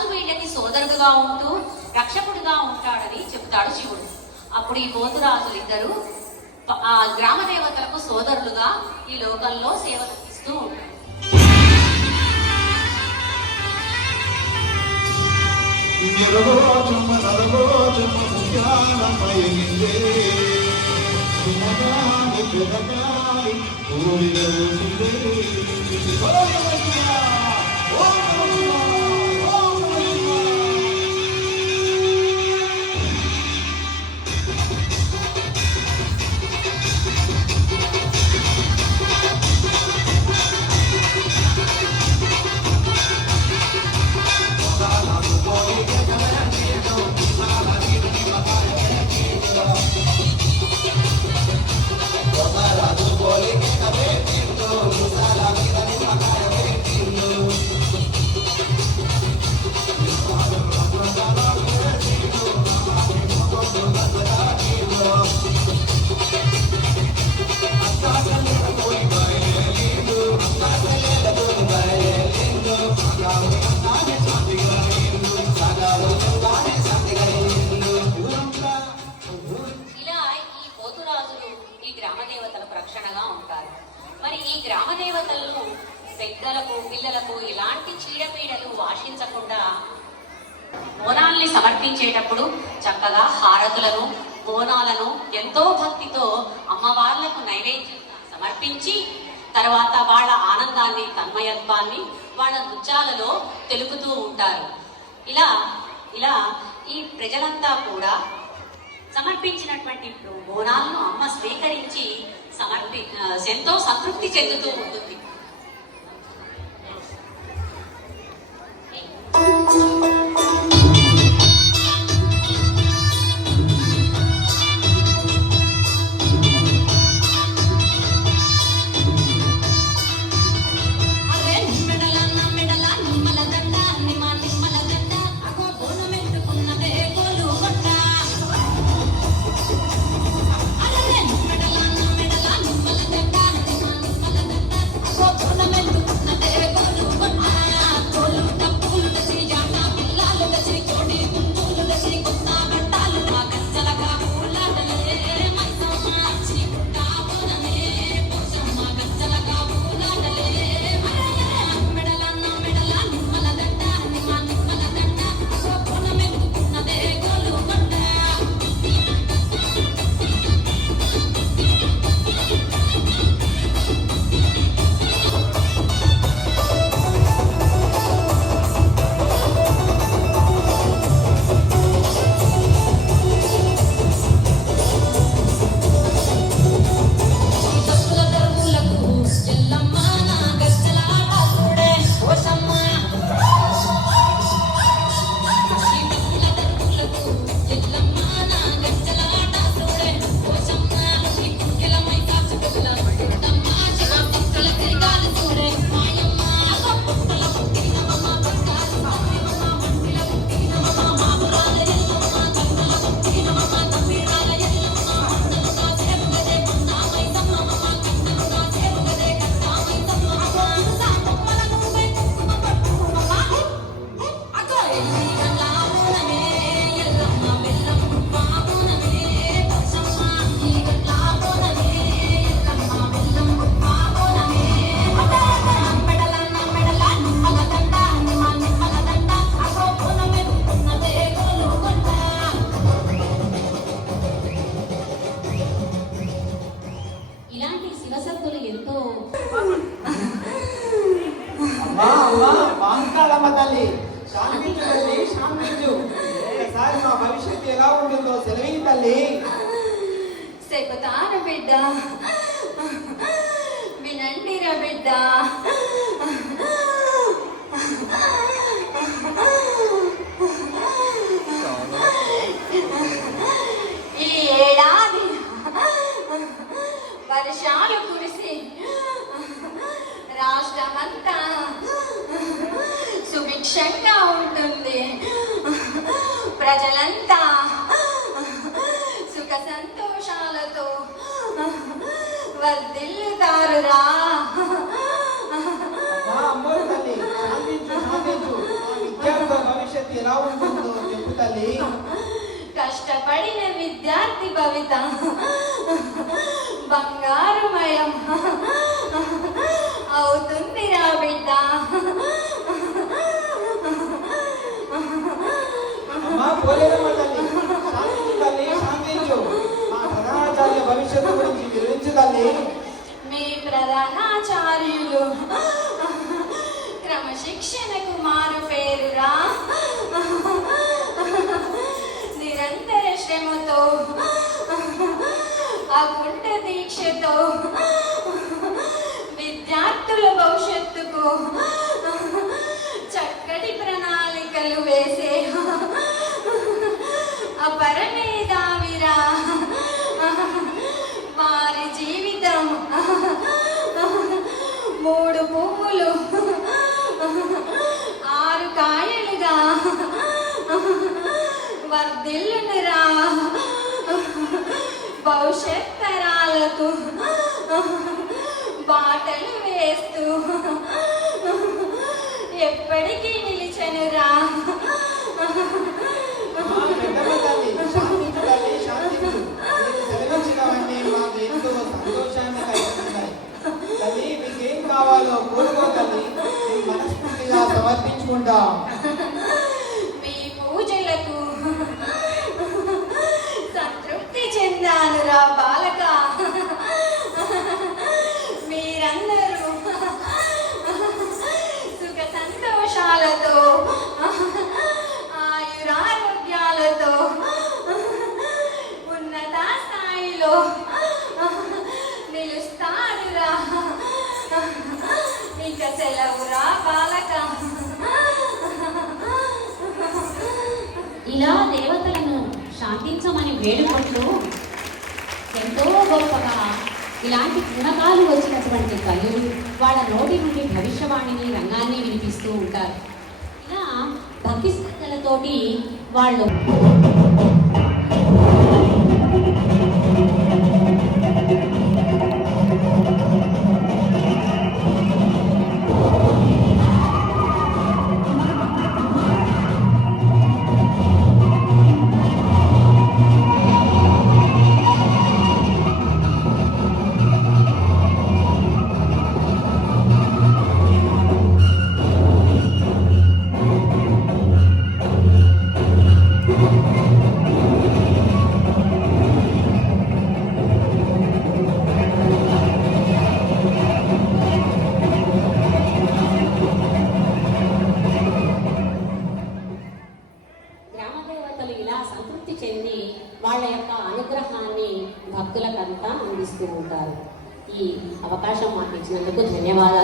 పోతురాజు వీళ్ళకి సోదరుడుగా ఉంటూ రక్షకుడిగా ఉంటాడని చెప్తాడు శివుడు. అప్పుడు ఈ పోతురాజులు ఇద్దరు ఆ గ్రామ దేవతలకు సోదరులుగా ఈ లోకంలో సేవలు ఇస్తూ ఉంటారు. గ్రామదేవతలను పెద్దలకు పిల్లలకు ఎలాంటి చీడపీడలు వాషించకుండా బోనాల్ని సమర్పించేటప్పుడు చక్కగా హారతులను బోనాలను ఎంతో భక్తితో అమ్మవార్లకు నైవేద్యం సమర్పించి తర్వాత వాళ్ళ ఆనందాన్ని తన్మయత్వాన్ని వాళ్ళ నృత్యాలలో తెలుపుతూ ఉంటారు. ఇలా ఈ ప్రజలంతా కూడా సమర్పించినటువంటి బోనాలను అమ్మ స్వీకరించి ఎంతో సంతృప్తి చెందుతూ ఉంటుంది. భవిష్యత్తు ఎలా ఉంటుందో సెలవు తల్లి. చెబుతాను బిడ్డ, వినండిరా బిడ్డ. ఈ ఏడాది వర్షాలు కురిసి రాష్ట్రమంతా సుభిక్షంగా ఉంటుంది. ప్రజలంతా సుఖ సంతోషాలతో వర్ధిల్లుతారురా. విద్యార్థుల భవిష్యత్తు ఎలా ఉంటుందో చెప్పు తల్లి. కష్టపడిన విద్యార్థి భవిత బంగారుమయం అవుతుందిరా బిడ్డ. అమ్మా పోలేదమ్మ తల్లి, శాంతించు తల్లి, శాంతించు. మా ప్రధానాచార్య భవిష్యత్తు గురించి వివరించు తల్లి. మీ ప్రధానాచార్యులు క్రమశిక్షణకు మారు పేరురా. నిరంతర శ్రమతో అకుంఠ దీక్షతో విద్యార్థుల భవిష్యత్తుకు చక్కటి ప్రణాళికలు వేసే అపరమేధావిరా. వారి జీవితం 3 పువ్వులు 6 కాయలుగా వర్ధిల్లునురా. భవిష్యత్ తరాలకు బాటలు వేస్తూ ఎప్పటికీ నిలిచెనురా. మా పెద్దమ్మ తల్లి, శాంతించు తల్లి, శాంతించు. మీరు సెలవిచ్చినవన్నీ మాకు ఎంతో సంతోషాన్ని కలిగిస్తున్నాయి. తల్లి, మీకేం కావాలో కోరుకో తల్లి, మేము మనస్ఫూర్తిగా సమర్పించుకుంటాం. మీ పూజలకు సంతృప్తి చెందానురా బాలక. మీరందరూ సుఖ సంతోషాలతో ఆయురారోగ్యాలతో ఉన్నత స్థాయిలో నిలుస్తారురా. ఇక సెలవురా బాలక. ఇలా దేవతలను శాంతించమని వేడుకుంటూ ఎంతో గొప్పగా ఇలాంటి గుణకాలు వచ్చినటువంటి తల్లులు వాళ్ళ నోటి నుండి భవిష్యవాణిని రంగాన్ని వినిపిస్తూ ఉంటారు. ఇలా భక్తి శ్రద్ధలతోటి వాళ్ళు సంతృప్తి చెంది వాళ్ళ యొక్క అనుగ్రహాన్ని భక్తులకంతా అందిస్తూ ఉంటారు. ఈ అవకాశం మాకు ఇచ్చినందుకు ధన్యవాదాలు.